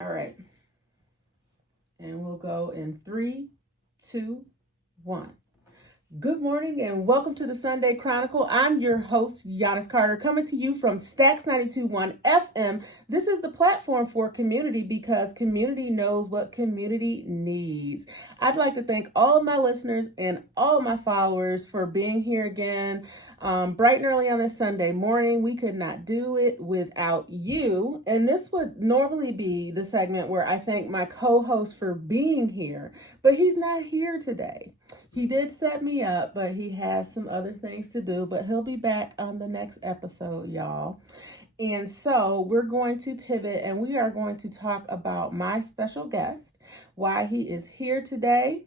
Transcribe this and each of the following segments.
All right. And we'll go in three, two, one. Good morning and welcome to the Sunday Chronicle. I'm your host, Giannis Carter, coming to you from Stacks 92.1 FM. This is the platform for community because community knows what community needs. I'd like to thank all of my listeners and all of my followers for being here again bright and early on this Sunday morning. We could not do it without you. And this would normally be the segment where I thank my co-host for being here, but he's not here today. He did set me up, but he has some other things to do, but he'll be back on the next episode, y'all. And so we're going to pivot and we are going to talk about my special guest, why he is here today.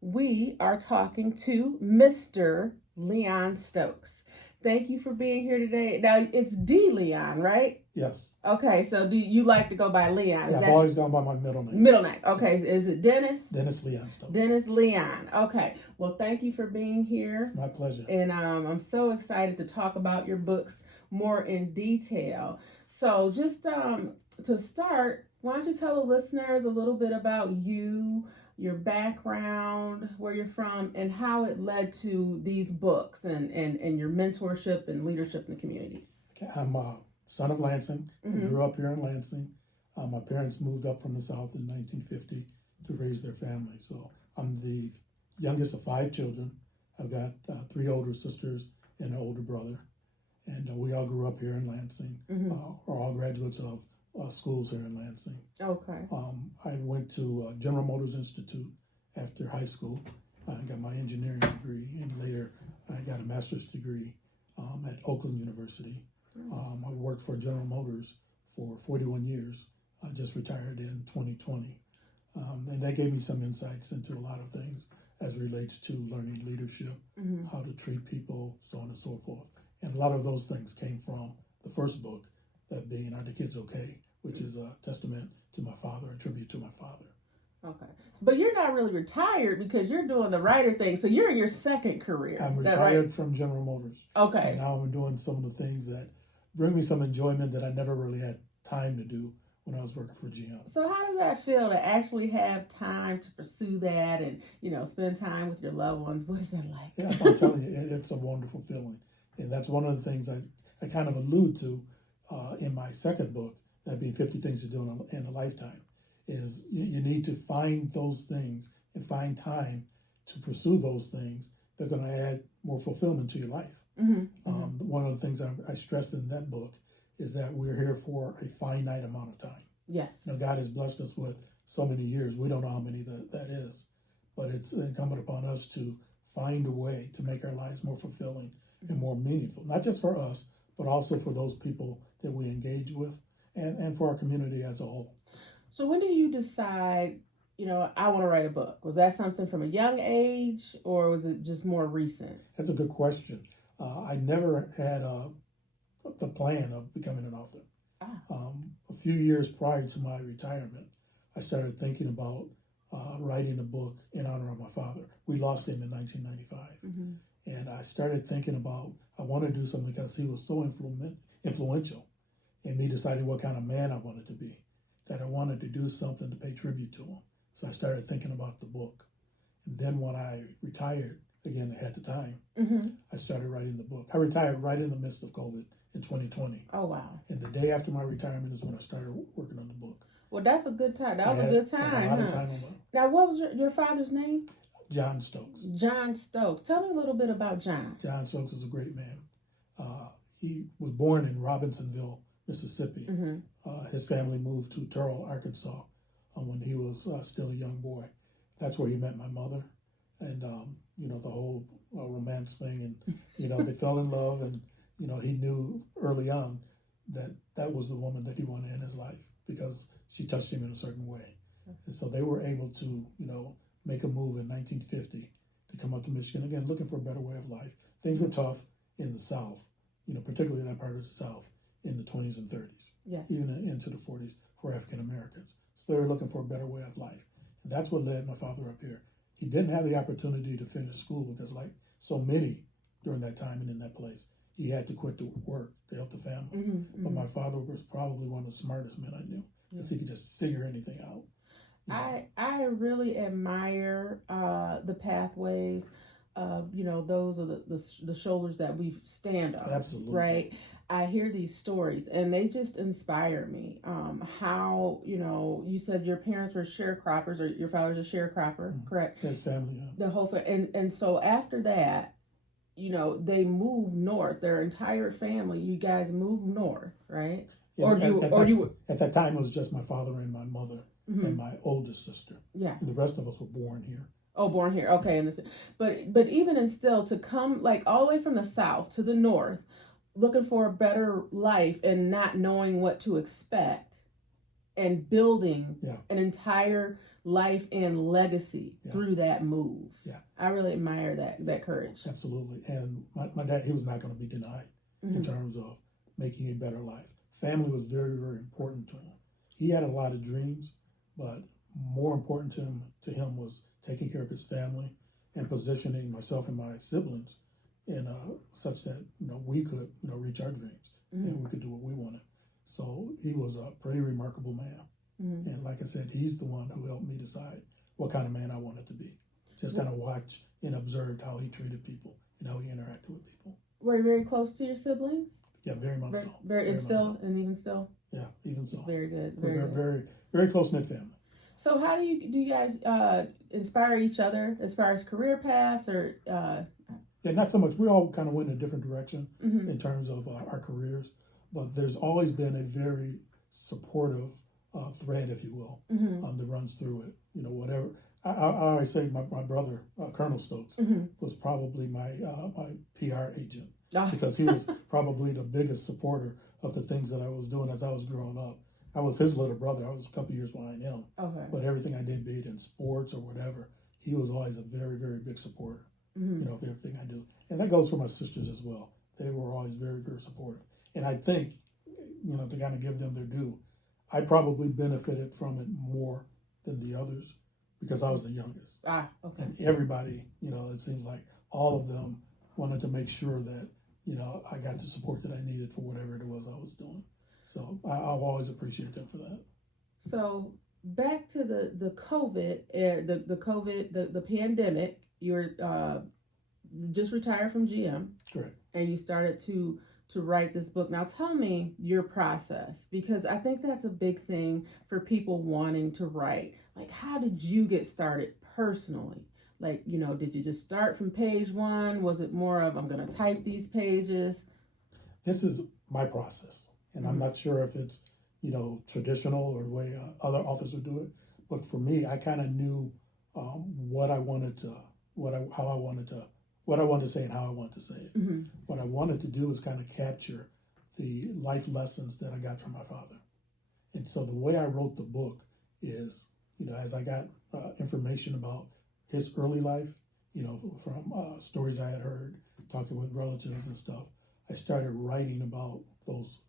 We are talking to Mr. Leon Stokes. Thank you for being here today. Now, it's D. Leon, right? Yes. Okay, so do you like to go by Leon? Yeah, I've always gone by my middle name. Middle name. Okay, is it Dennis? Dennis Leon Stokes. Dennis Leon. Okay, well, thank you for being here. It's my pleasure. And I'm so excited to talk about your books more in detail. So just to start, why don't you tell the listeners a little bit about you, your background, where you're from, and how it led to these books and your mentorship and leadership in the community. Okay, I'm a son of Lansing. Mm-hmm. I grew up here in Lansing. My parents moved up from the South in 1950 to raise their family. So I'm the youngest of 5 children. I've got 3 older sisters and an older brother. And we all grew up here in Lansing. Mm-hmm. We're all graduates of schools here in Lansing. Okay. I went to General Motors Institute after high school. I got my engineering degree, and later I got a master's degree at Oakland University. I worked for General Motors for 41 years. I just retired in 2020. And that gave me some insights into a lot of things as relates to learning leadership, Mm-hmm. how to treat people, so on and so forth. And a lot of those things came from the first book, that being Are the Kids Okay?, which is a testament to my father, a tribute to my father. Okay. But you're not really retired because you're doing the writer thing. So you're in your second career. I'm Is that retired right? from General Motors. Okay. And now I'm doing some of the things that bring me some enjoyment that I never really had time to do when I was working for GM. So how does that feel to actually have time to pursue that and, spend time with your loved ones? What is that like? Yeah, I'm telling you, it's a wonderful feeling. And that's one of the things I kind of allude to in my second book, that being 50 Things to Do in a Lifetime, is you need to find those things and find time to pursue those things that are going to add more fulfillment to your life. Mm-hmm. One of the things I stressed in that book is that we're here for a finite amount of time. Yes. God has blessed us with so many years. We don't know how many that is, but it's incumbent upon us to find a way to make our lives more fulfilling and more meaningful, not just for us, but also for those people that we engage with and for our community as a whole. So when do you decide, I want to write a book? Was that something from a young age or was it just more recent? That's a good question. I never had the plan of becoming an author. A few years prior to my retirement, I started thinking about writing a book in honor of my father. We lost him in 1995. Mm-hmm. And I started thinking about, I want to do something because he was so influential in me deciding what kind of man I wanted to be, that I wanted to do something to pay tribute to him. So I started thinking about the book. And then when I retired, again, I had the time, Mm-hmm. I started writing the book. I retired right in the midst of COVID in 2020. Oh, wow. And the day after my retirement is when I started working on the book. Well, that's a good time. That was a good time. I had a lot of time on my. Now, what was your father's name? John Stokes. John Stokes. Tell me a little bit about John. John Stokes is a great man. He was born in Robinsonville, Mississippi. Mm-hmm. His family moved to Turl, Arkansas when he was still a young boy. That's where he met my mother. And, the whole romance thing. And, they fell in love. And, he knew early on that was the woman that he wanted in his life because she touched him in a certain way. And so they were able to, make a move in 1950 to come up to Michigan, again, looking for a better way of life. Things were tough in the South, particularly that part of the South in the 20s and 30s, Yes. even into the 40s for African Americans. So they were looking for a better way of life. And that's what led my father up here. He didn't have the opportunity to finish school because, like so many during that time and in that place, he had to quit to work to help the family. Mm-hmm. But my father was probably one of the smartest men I knew. because he could just figure anything out. I really admire the pathways of, those are the shoulders that we stand on. Absolutely. Right. I hear these stories and they just inspire me. How, you said your parents were sharecroppers, or your father's a sharecropper, correct? His family, yeah. The whole and so after that, they moved north. Their entire family, you guys moved north, right? Yeah, at that time it was just my father and my mother and my oldest sister. Yeah. And the rest of us were born here. Oh, born here. Okay. But even and still, to come like all the way from the south to the north, looking for a better life and not knowing what to expect, and building an entire life and legacy through that move. Yeah. I really admire that courage. Absolutely. And my dad, he was not going to be denied in terms of making a better life. Family was very, very important to him. He had a lot of dreams, but more important to him was taking care of his family and positioning myself and my siblings in such that we could reach our dreams and we could do what we wanted. So he was a pretty remarkable man. And like I said, he's the one who helped me decide what kind of man I wanted to be. Just kind of watched and observed how he treated people and how he interacted with people. Were you very close to your siblings? Yeah, very much so. And even still? Yeah, even so. Very good. We're very, very close-knit family. So how do you guys inspire each other as far as career paths or? Yeah, not so much. We all kind of went in a different direction in terms of our careers, but there's always been a very supportive thread, if you will, that runs through it. Whatever. I always say my brother, Colonel Stokes, was probably my PR agent because he was probably the biggest supporter of the things that I was doing as I was growing up. I was his little brother. I was a couple years behind him. Okay. But everything I did, be it in sports or whatever, he was always a very, very big supporter, of everything I do. And that goes for my sisters as well. They were always very, very supportive. And I think, to kind of give them their due, I probably benefited from it more than the others because I was the youngest. Okay. And everybody, it seems like all of them wanted to make sure that, I got the support that I needed for whatever it was I was doing. So I'll always appreciate them for that. So back to the COVID, the pandemic. You're just retired from GM. Correct. And you started to write this book. Now tell me your process, because I think that's a big thing for people wanting to write. Like, how did you get started personally? Like, did you just start from page one? Was it more of, I'm going to type these pages? This is my process. And I'm not sure if it's, traditional or the way other authors would do it. But for me, I kind of knew what I wanted to say and how I wanted to say it. What I wanted to do is kind of capture the life lessons that I got from my father. And so the way I wrote the book is, as I got information about his early life, from stories I had heard, talking with relatives and stuff, I started writing about those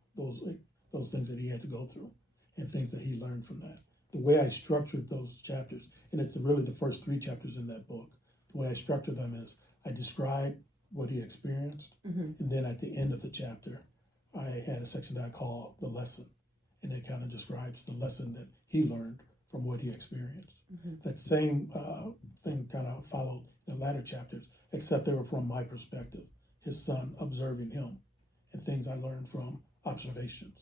things that he had to go through and things that he learned from that. The way I structured those chapters, and it's really the first 3 chapters in that book, the way I structured them is I described what he experienced, and then at the end of the chapter, I had a section that I call the lesson, and it kind of describes the lesson that he learned from what he experienced. That same thing kind of followed the latter chapters, except they were from my perspective, his son observing him, and things I learned from observations.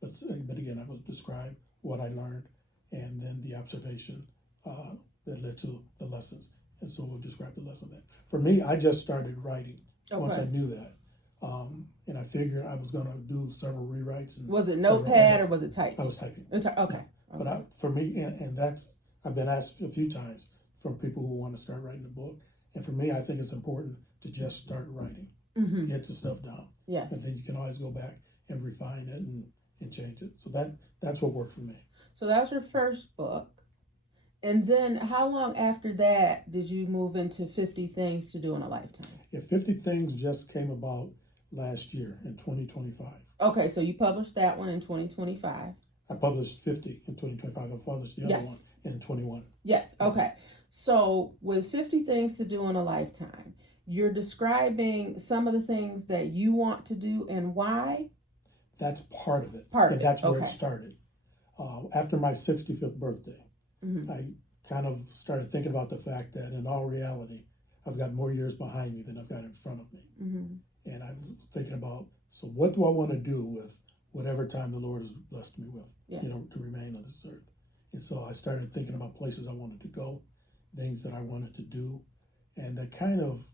But again, I would describe what I learned, and then the observation that led to the lessons. And so we'll describe the lesson then. For me, I just started writing once I knew that. And I figured I was going to do several rewrites. And was it notepad or was it typing? I was typing. Okay. Yeah. But for me, and that's, I've been asked a few times from people who want to start writing a book. And for me, I think it's important to just start writing. Get the stuff down. Yes. And then you can always go back and refine it and change it. So that's what worked for me. So that was your first book. And then how long after that did you move into 50 Things to Do in a Lifetime? Yeah, 50 Things just came about last year in 2025. Okay, so you published that one in 2025. I published 50 in 2025. I published the other one in 21. Yes, okay. So with 50 Things to Do in a Lifetime, you're describing some of the things that you want to do and why? That's part of it. And that's where it started. After my 65th birthday, Mm-hmm. I kind of started thinking about the fact that in all reality, I've got more years behind me than I've got in front of me. Mm-hmm. And I was thinking about, so what do I want to do with whatever time the Lord has blessed me with, Yeah. to remain on this earth. And so I started thinking about places I wanted to go, things that I wanted to do. And that kind of,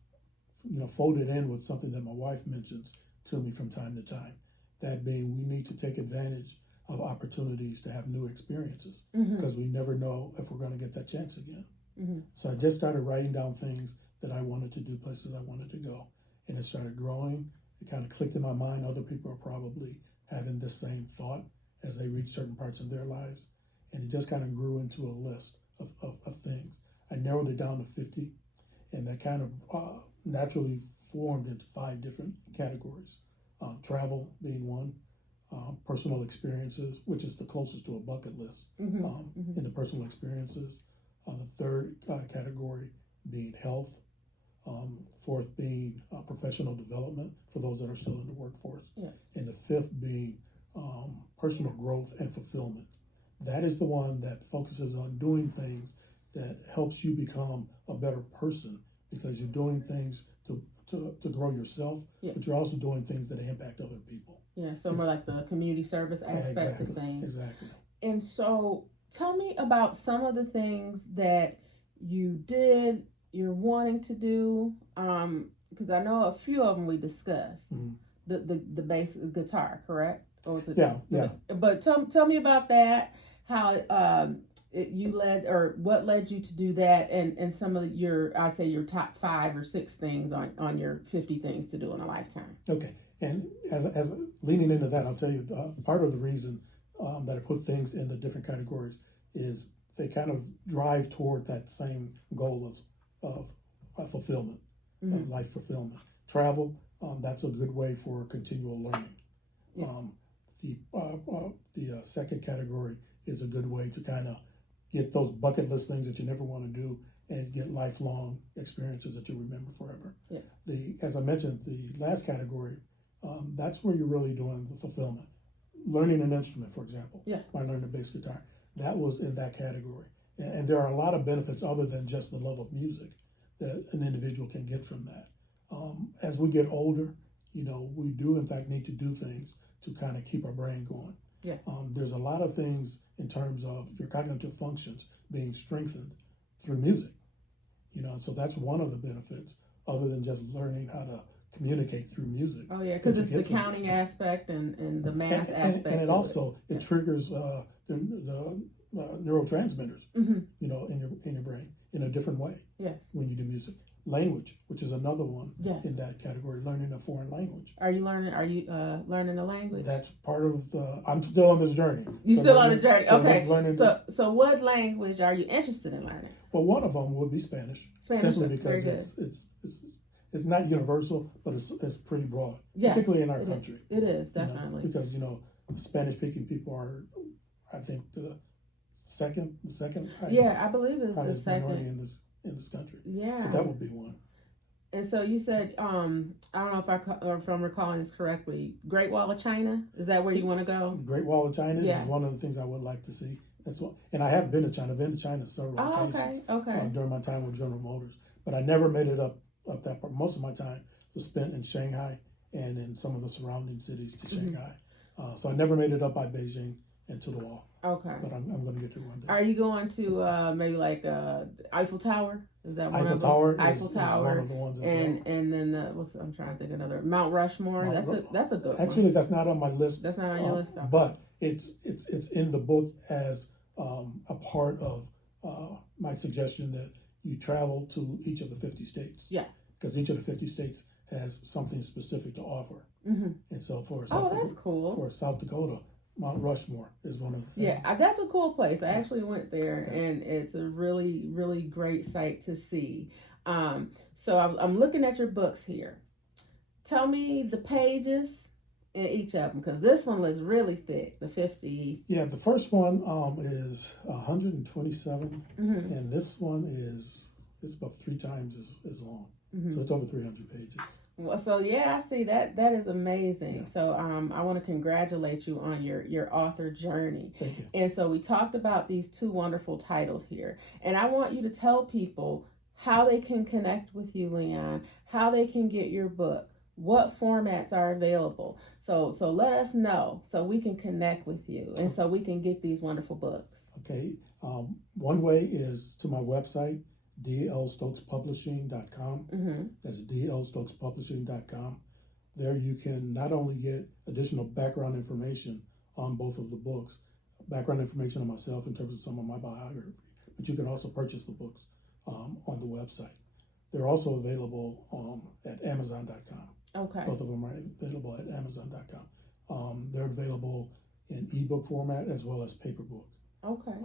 folded in with something that my wife mentions to me from time to time. That being, we need to take advantage of opportunities to have new experiences, because we never know if we're going to get that chance again. Mm-hmm. So I just started writing down things that I wanted to do, places I wanted to go. And it started growing. It kind of clicked in my mind. Other people are probably having the same thought as they reach certain parts of their lives. And it just kind of grew into a list of things. I narrowed it down to 50, and that kind of naturally formed into 5 different categories. Travel being one, personal experiences, which is the closest to a bucket list in the personal experiences. The third category being health. Fourth being professional development for those that are still in the workforce. Yeah. And the fifth being personal growth and fulfillment. That is the one that focuses on doing things that helps you become a better person, because you're doing things to grow yourself, but you're also doing things that impact other people. Yeah, so more like the community service aspect of things. Exactly. And so tell me about some of the things that you did, you're wanting to do, because I know a few of them we discussed. Mm-hmm. The bass guitar, correct? Or was it, Yeah. But tell me about that, how you led, or what led you to do that, and some of your, I'd say your top 5 or 6 things on your 50 things to do in a lifetime. Okay, and as leaning into that, I'll tell you part of the reason that I put things into different categories is they kind of drive toward that same goal of fulfillment, of life fulfillment. Travel, that's a good way for continual learning. Yeah. The second category is a good way to kind of get those bucket list things that you never want to do and get lifelong experiences that you remember forever. Yeah. As I mentioned, the last category, that's where you're really doing the fulfillment. Learning an instrument, for example. Yeah. I learned the bass guitar. That was in that category. And there are a lot of benefits other than just the love of music that an individual can get from that. As we get older, we do in fact need to do things to kind of keep our brain going. Yeah. There's a lot of things in terms of your cognitive functions being strengthened through music. So that's one of the benefits, other than just learning how to communicate through music. Oh yeah, because it's the counting aspect and the math aspect. And it also triggers the neurotransmitters, in your brain in a different way. Yes. When you do music. Language, which is another one yes. in that category, learning a foreign language. Are you learning a language? That's part of I'm still on this journey. You're still on the journey. So okay. So what language are you interested in learning? Well, one of them would be Spanish. Simply because it's not universal, but it's pretty broad. Yes, particularly in our country. It is, definitely. Because Spanish speaking people are, I think, the second highest. Yeah, I believe it's the second minority in this country. Yeah. So that would be one. And so you said, I don't know if I'm recalling this correctly, Great Wall of China? Is that where you want to go? Great Wall of China is one of the things I would like to see. That's what, and I have been to China. I've been to China several occasions. Okay. During my time with General Motors, but I never made it up that part. Most of my time was spent in Shanghai and in some of the surrounding cities to Shanghai. So I never made it up by Beijing and to the wall. Okay. But I'm going to get to one day. Are you going to maybe like Eiffel Tower? Is that one Eiffel of them? Tower Eiffel Tower is one of the ones as and then I'm trying to think another Mount Rushmore. That's a good one. Actually, that's not on my list. That's not on your list. Okay. But it's in the book as a part of my suggestion that you travel to each of the 50 states. Yeah. Because each of the 50 states has something specific to offer. And so for South Dakota, Mount Rushmore is one of the things. Yeah, that's a cool place. I actually went there, and it's a really, really great sight to see. So I'm looking at your books here. Tell me the pages in each of them, because this one looks really thick, the 50. Yeah, the first one is 127, and this one is about 3 times as long. So it's over 300 pages. Well, so yeah, I see that. That is amazing. Yeah. So I want to congratulate you on your author journey. Thank you. And so we talked about these two wonderful titles here, and I want you to tell people how they can connect with you, Leon, how they can get your book, what formats are available. So let us know so we can connect with you and so we can get these wonderful books. Okay. One way is to my website, dlstokespublishing.com. Mm-hmm. That's dlstokespublishing.com. There you can not only get additional background information on both of the books, background information on myself in terms of some of my biography, but you can also purchase the books on the website. They're also available at amazon.com. Okay. Both of them are available at amazon.com. They're available in ebook format as well as paper book. Okay.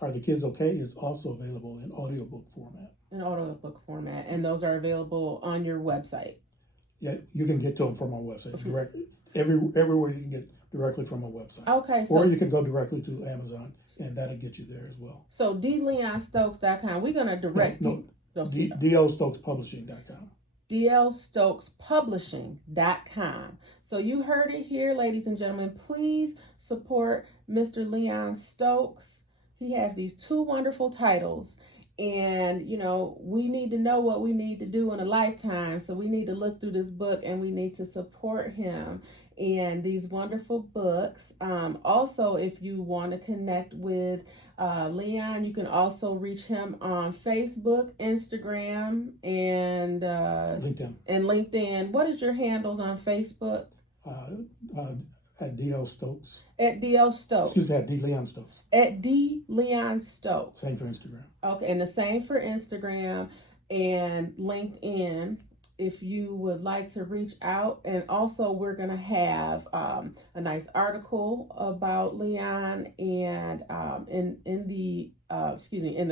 Are the Kids Okay is also available in audiobook format. In audiobook format, and those are available on your website. Yeah, you can get to them from our website directly. Everywhere you can get directly from our website. Okay. So, or you can go directly to Amazon, and that'll get you there as well. So dleonstokes.com. We're gonna direct No, dlstokespublishing.com. dlstokespublishing.com. So you heard it here, ladies and gentlemen. Please support Mr. Leon Stokes. He has these two wonderful titles. And, we need to know what we need to do in a lifetime. So we need to look through this book and we need to support him in these wonderful books. Also, if you want to connect with Leon, you can also reach him on Facebook, Instagram, and LinkedIn. What is your handles on Facebook? At DL Stokes. At DL Stokes. Excuse me, at D Leon Stokes. At D Leon Stokes. Same for Instagram. Okay, and the same for Instagram and LinkedIn if you would like to reach out. And also we're going to have a nice article about Leon and in the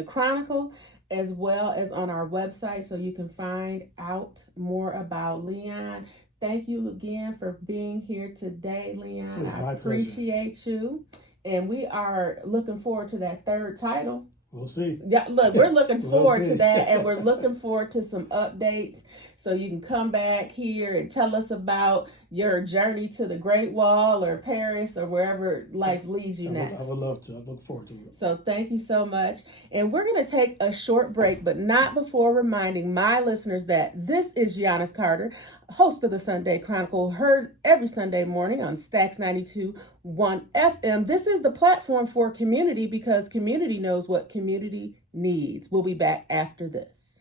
Chronicle, as well as on our website, so you can find out more about Leon. Thank you again for being here today, Leon. I appreciate you. And we are looking forward to that third title. We'll see. Yeah, look, we're looking forward to that, and we're looking forward to some updates. So you can come back here and tell us about your journey to the Great Wall or Paris or wherever life leads you next. I would love to. I look forward to it. So thank you so much. And we're going to take a short break, but not before reminding my listeners that this is Giannis Carter, host of the Sunday Chronicle, heard every Sunday morning on Stacks 92.1 FM. This is the platform for community because community knows what community needs. We'll be back after this.